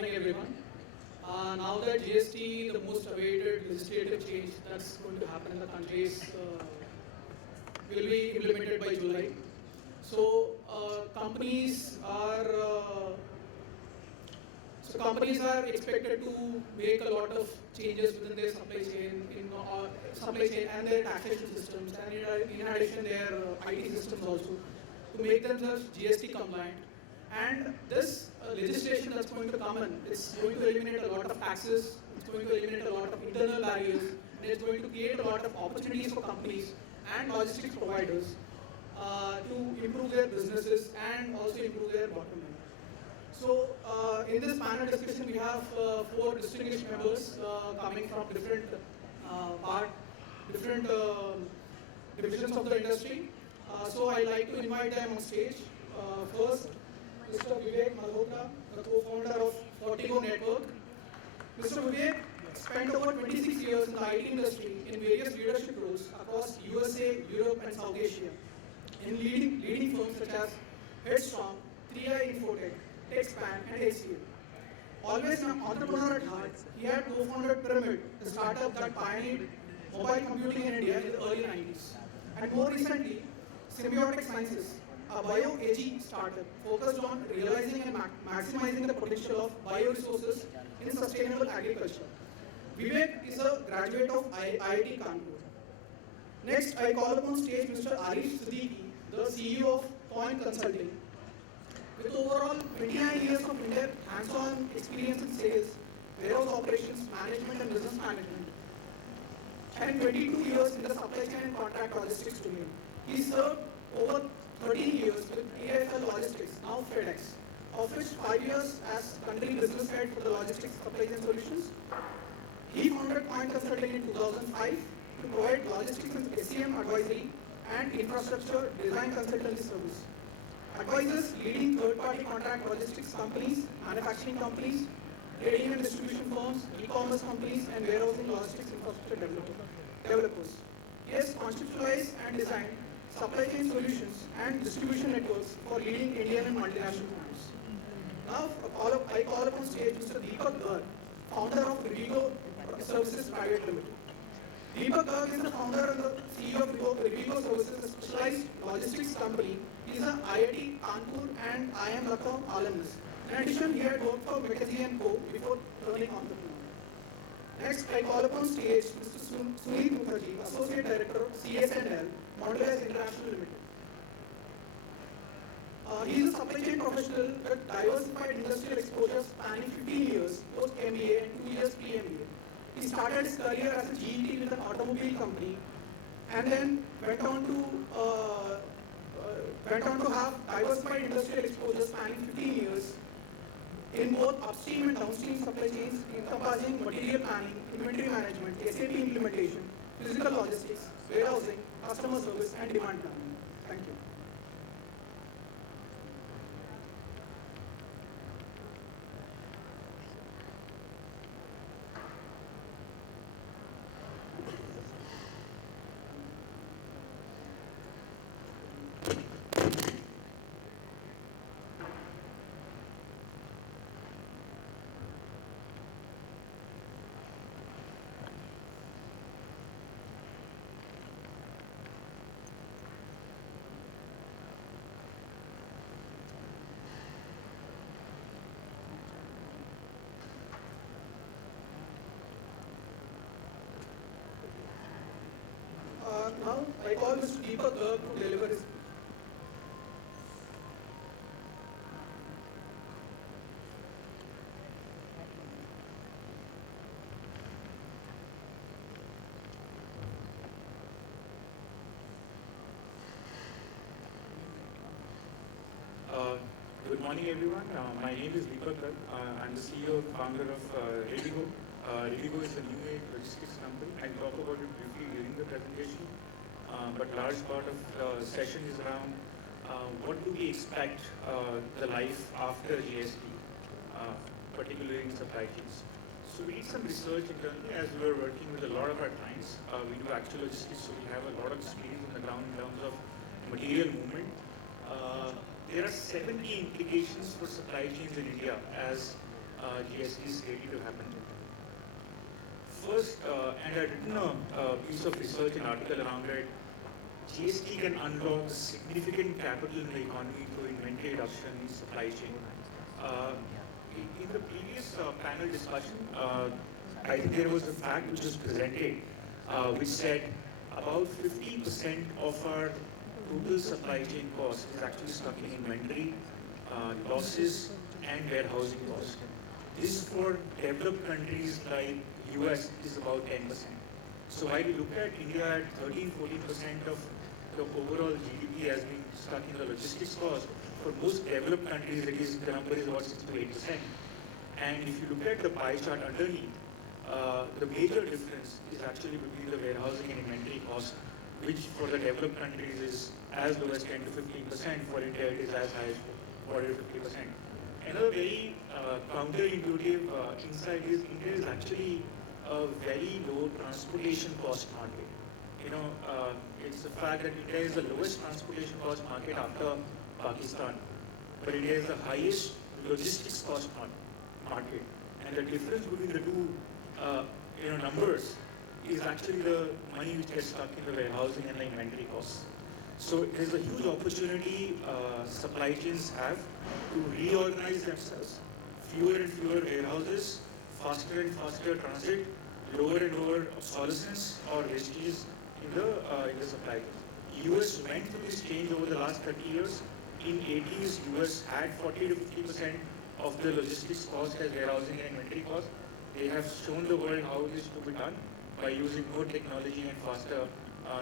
morning, everyone. Now that GST, the most awaited legislative change that's going to happen in the country, will be implemented by July. So companies are expected to make a lot of changes within their supply chain and their taxation systems, and in addition their IT systems also, to make themselves GST compliant. And this legislation that's going to come in, it's going to eliminate a lot of taxes, it's going to eliminate a lot of internal barriers, and it's going to create a lot of opportunities for companies and logistics providers to improve their businesses and also improve their bottom line. So in this panel discussion, we have four distinguished members coming from different divisions of the industry. So I'd like to invite them on stage. First, Mr. Vivek Malhotra, the co-founder of Fortigo Network. Mr. Vivek spent over 26 years in the IT industry in various leadership roles across USA, Europe, and South Asia, in leading firms such as Headstrong, 3i Infotech, TechSpan, and HCL. Always an entrepreneur at heart, he had co-founded Pyramid, the startup that pioneered mobile computing in India in the early 90s. And more recently, Symbiotic Sciences, a bio-AG startup focused on realizing and maximizing the potential of bioresources in sustainable agriculture. Vivek is a graduate of IIT Kanpur. Next, I call upon stage Mr. Arif Siddiqui, the CEO of Point Consulting. With overall 29 years of in-depth hands-on experience in sales, warehouse operations, management and business management, and 22 years in the supply chain and contract logistics domain. He served over 13 years with AFL Logistics, now FedEx, of which 5 years as country business head for the logistics supply chain solutions. He founded Point Consulting in 2005 to provide logistics and SCM advisory and infrastructure design consultancy service. Advises leading third-party contract logistics companies, manufacturing companies, trading and distribution firms, e-commerce companies, and warehousing logistics infrastructure developers. He has conceptualized and designed supply chain solutions and distribution networks for leading Indian and multinational firms. Now, I call upon stage Mr. Deepak Garg, founder of Rivigo Services Private Limited. Deepak Garg is the founder and the CEO of Rivigo Services, a specialized logistics company. He is an IIT Kanpur and IIM Lucknow alumnus. In addition, he had worked for McKinsey & Co. before turning entrepreneur. Next, I call upon stage Mr. Sunil Mukherjee, Associate Director, CS&L, Mondelez International Limited. He is a supply chain professional with diversified industrial exposure spanning 15 years post-MBA and 2 years pre-MBA. He started his career as a GET with an automobile company and then went on to have diversified industrial exposure spanning 15 years in both upstream and downstream supply chains encompassing material planning, inventory management, SAP implementation, physical logistics, warehousing, customer service, and demand planning. Thank you. Now, I call Mr. Deepak Garg to deliver his. Good morning, everyone. My name is Deepak Garg. I'm the CEO and founder of Rivigo. Rivigo is a new age logistics company. I'll talk about it briefly during the presentation, but large part of the session is around what do we expect the life after GST, particularly in supply chains. So we did some research internally as we were working with a lot of our clients. We do actual logistics, so we have a lot of experience on the ground in terms of material movement. There are 70 implications for supply chains in India as GST is ready to happen. First, and I've written a piece of research, an article around it. GST can unlock significant capital in the economy through inventory reduction in supply chain. In the previous panel discussion, I think there was a fact which was presented, which said about 50% of our total supply chain cost is actually stuck in inventory, losses, and warehousing costs. This for developed countries like US is about 10%. So while we look at India at 13-14% of the overall GDP has been stuck in the logistics cost, for most developed countries the number is about 6 to 8%. And if you look at the pie chart underneath, the major difference is actually between the warehousing and inventory cost, which for the developed countries is as low as 10 to 15%. For India, it is as high as 40 to 50%. Another very counterintuitive insight is India is actually a very low transportation cost market. It's the fact that India is the lowest transportation cost market after Pakistan, but India is the highest logistics cost market. And the difference between the two numbers is actually the money which gets stuck in the warehousing and the inventory costs. So there's a huge opportunity supply chains have to reorganize themselves. Fewer and fewer warehouses, faster and faster transit, lower and lower obsolescence or wastages in the supply chain. US went through this change over the last 30 years. In 80s, US had 40 to 50% of the logistics cost as warehousing and inventory cost. They have shown the world how this to be done by using more technology and faster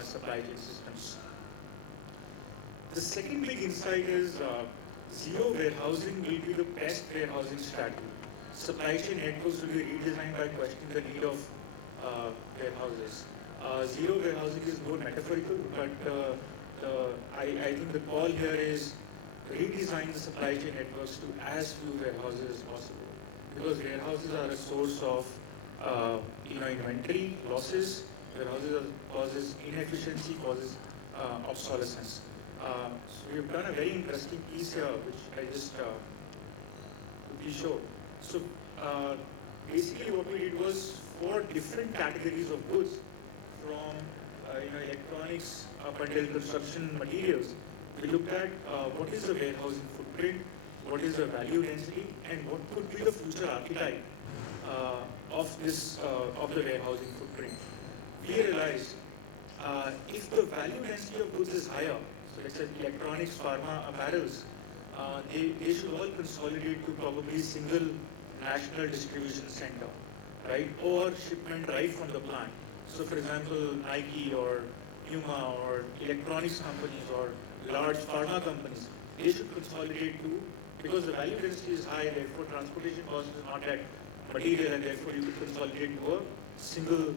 supply chain systems. The second big insight is zero warehousing will be the best warehousing strategy. Supply chain networks will be redesigned by questioning the need of warehouses. Zero warehousing is more metaphorical, but I think the call here is redesign the supply chain networks to as few warehouses as possible, because warehouses are a source of inventory losses. Warehouses causes inefficiency, causes obsolescence. So we've done a very interesting piece here, which I just quickly show. So basically, what we did was for different categories of goods, from electronics up until construction materials, we looked at what is the warehousing footprint, what is the value density, and what could be the future archetype of the warehousing footprint. We realized if the value density of goods is higher, so let's say electronics, pharma, apparels, they should all consolidate to probably single national distribution center, right? Or shipment right from the plant. So for example, Nike or Puma or electronics companies or large pharma companies, they should consolidate to, because the value density is high, therefore transportation cost is not that material, and therefore you could consolidate to a single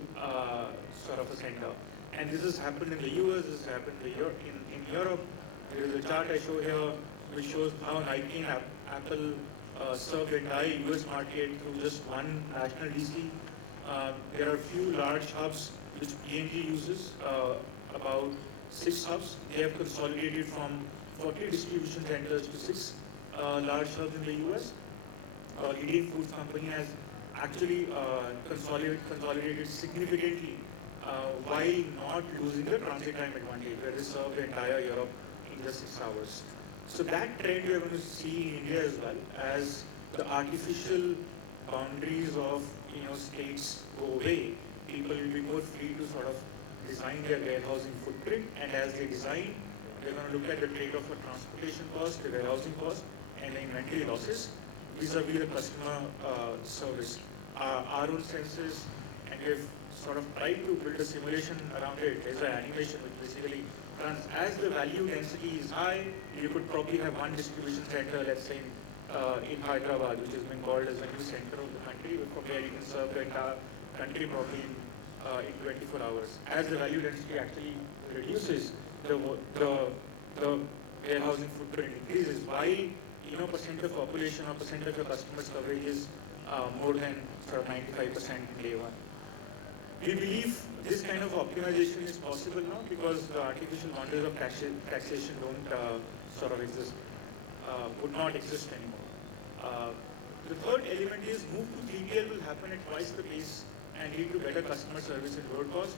sort of a center. And this has happened in the US, this has happened in Europe. There is a chart I show here which shows how Nike and Apple serve the entire US market through just one national DC. There are a few large hubs which P&G uses, about 6 hubs. They have consolidated from 40 distribution centers to 6 large hubs in the US. Indian Foods Company has actually consolidated significantly while not losing the transit time advantage, where they serve the entire Europe in just 6 hours. So that trend we are going to see in India as well, as the artificial boundaries of states go away. People will be more free to sort of design their warehousing footprint, and as they design, they're going to look at the trade-off for transportation cost, the warehousing cost, and the inventory losses vis-a-vis the customer service. Our own senses, and we've sort of tried to build a simulation around it. There's an animation which basically runs as the value density is high. You could probably have one distribution center, let's say in Hyderabad, which has been called as a new center of the country, from where you can serve the entire country probably in 24 hours. As the value density actually reduces, the warehousing footprint increases, while percent of population or percent of your customers coverage is more than sort of 95% in day one. We believe this kind of optimization is possible now because the artificial boundaries of taxation don't sort of exist, would not exist anymore. The third element is move to 3PL will happen at twice the pace and lead to better customer service and lower cost.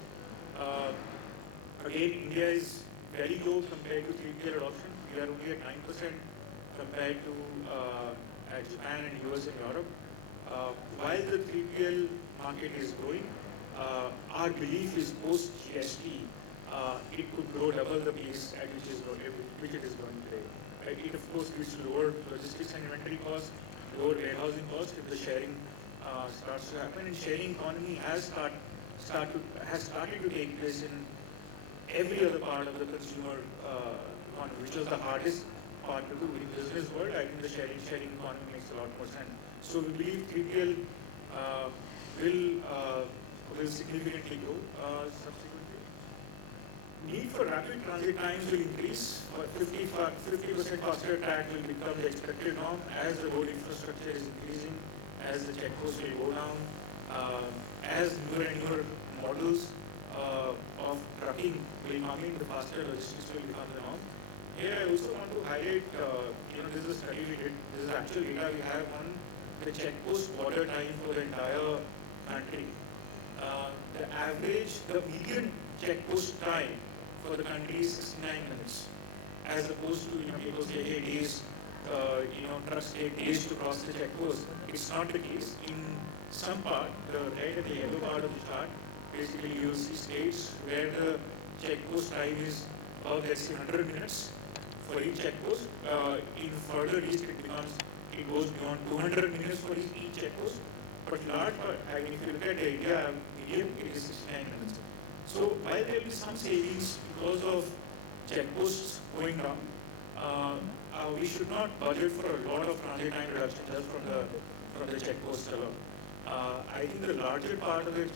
Uh, Again, India is very low compared to 3PL adoption. We are only at 9% compared to at Japan and US and Europe. While the 3PL market is growing, our belief is post GST, it could grow double the pace at which it is growing today. Right? It of course leads to lower logistics and inventory costs, lower warehousing costs if the sharing starts to happen. And sharing economy has started to take place in every other part of the consumer economy, which was the hardest part to do. In business world, I think the sharing economy makes a lot more sense. So we believe 3PL will significantly grow subsequently. Need for rapid transit times will increase. 50% faster track will become the expected norm as the road infrastructure is increasing, as the checkposts will go down, as newer and newer models of trucking will come in, the faster logistics will become the norm. Here I also want to highlight, this is a study we did, this is actual data we have on the checkpost border time for the entire country. The median checkpost time for the country is 69 minutes, as opposed to, people say, hey, days, trucks take days to cross the checkpost. It's not the case. In some part, the red and the yellow part of the chart, basically you'll see states where the checkpost time is about, let's say, 100 minutes for each checkpost. In further east, it goes beyond 200 minutes for each checkpost. But large part, if you look at the India median, it is 69 minutes. So while there will be some savings because of checkposts going down, we should not budget for a lot of transit time reduction just from the checkposts alone. I think the larger part of the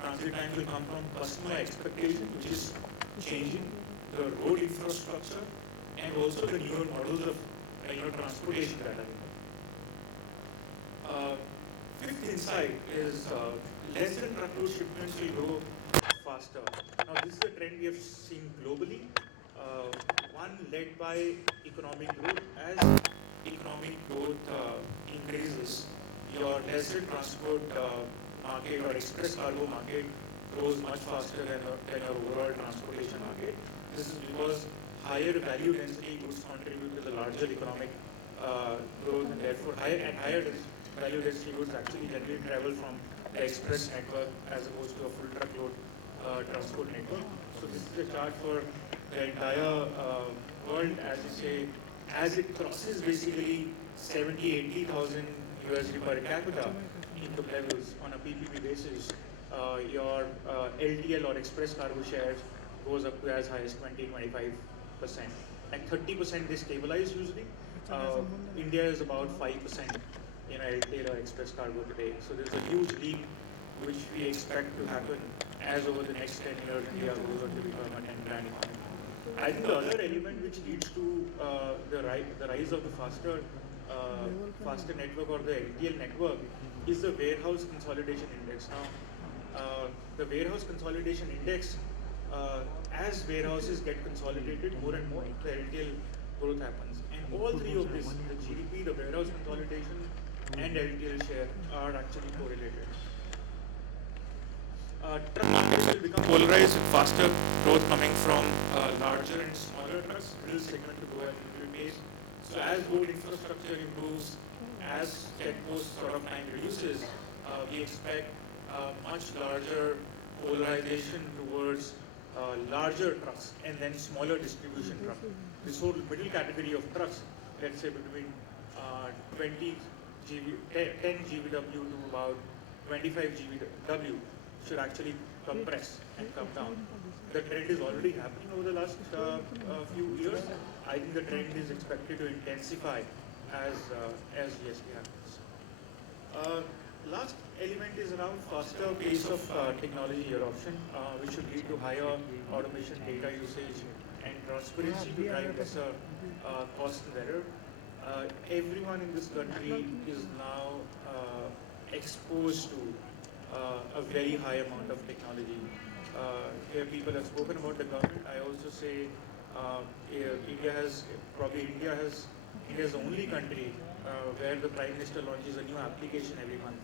transit time will come from customer expectation, which is changing the road infrastructure and also the newer models of transportation that are. Fifth insight is less than truckload shipments will grow faster. Now this is a trend we have seen globally. One led by economic growth. As economic growth increases, your lesser transport market or express cargo market grows much faster than your overall transportation market. This is because higher value density goods contribute to the larger economic growth, and therefore higher value density goods actually generally travel from the express network as opposed to a full truckload transport network. So this is a chart for the entire world, as you say, as it crosses basically 70,000-80,000 USD per capita income levels on a PPP basis, your LTL or express cargo shares goes up to as high as 20-25%. Like 30% they stabilize usually. India is about 5% LTL or express cargo today. So there's a huge leap which we expect to happen as over the next 10 years India goes on to become a 10-grand economy. I think the other element which leads to the rise of the faster network or the LTL network is the warehouse consolidation index. Now, the warehouse consolidation index, as warehouses get consolidated more and more, the LTL growth happens. And all three of this, the GDP, the warehouse consolidation, and LTL share are actually correlated. Truck markets will become polarized with faster growth coming from larger and smaller trucks. Middle segment will go at a little pace. So as road infrastructure improves, as checkpost sort of time reduces, we expect much larger polarization towards larger trucks and then smaller distribution trucks. This whole middle category of trucks, let's say between 10 GVW to about 25 GVW, should actually compress and come down. The trend is already happening over the last few years. I think the trend is expected to intensify as GST happens. Last element is around faster pace of technology adoption, which should lead to higher automation, data usage, and transparency to drive lesser cost and error. Everyone in this country is now exposed to a very high amount of technology. Here people have spoken about the government. I also say India has India is the only country where the Prime Minister launches a new application every month.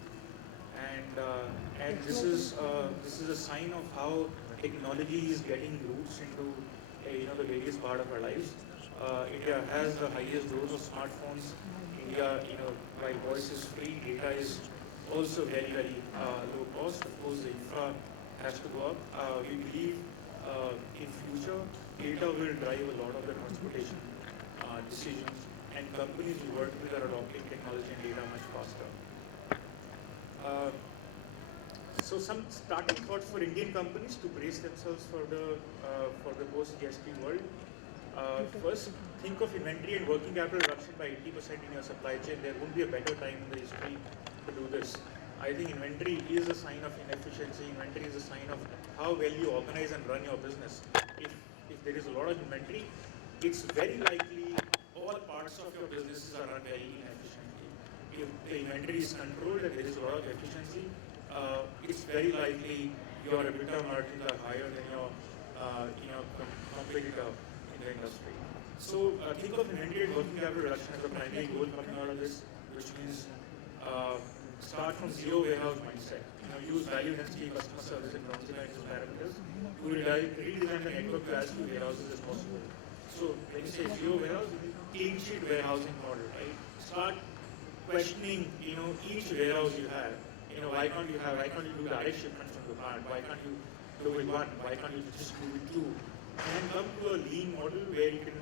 And this is a sign of how technology is getting roots into the various part of our lives. India has the highest dose of smartphones. India, while voice is free, data is also very low cost. Of course, the infra has to go up. We believe in future data will drive a lot of the transportation decisions, and companies we work with are adopting technology and data much faster. Uh, so some starting thoughts for Indian companies to brace themselves for the post-GST world. First, think of inventory and working capital reduction by 80% in your supply chain. There won't be a better time in the history to do this. I think inventory is a sign of inefficiency. Inventory is a sign of how well you organize and run your business. If there is a lot of inventory, it's very likely all parts of your businesses are run very inefficiently. If the inventory is controlled and there is a lot of efficiency, it's very likely your EBITDA margins are higher than your competitor in the industry. So think of inventory and working capital reduction as a primary goal coming out of this, which means start from zero warehouse mindset. Use value density, customer service, and consequences parameters to redesign the network to as few warehouses as possible. So when you say zero warehouse, you mean clean sheet warehousing model, right? Start questioning, each warehouse you have. Why can't you do direct shipments from the plant? Why can't you do it one? Why can't you just do it two? And come to a lean model where you can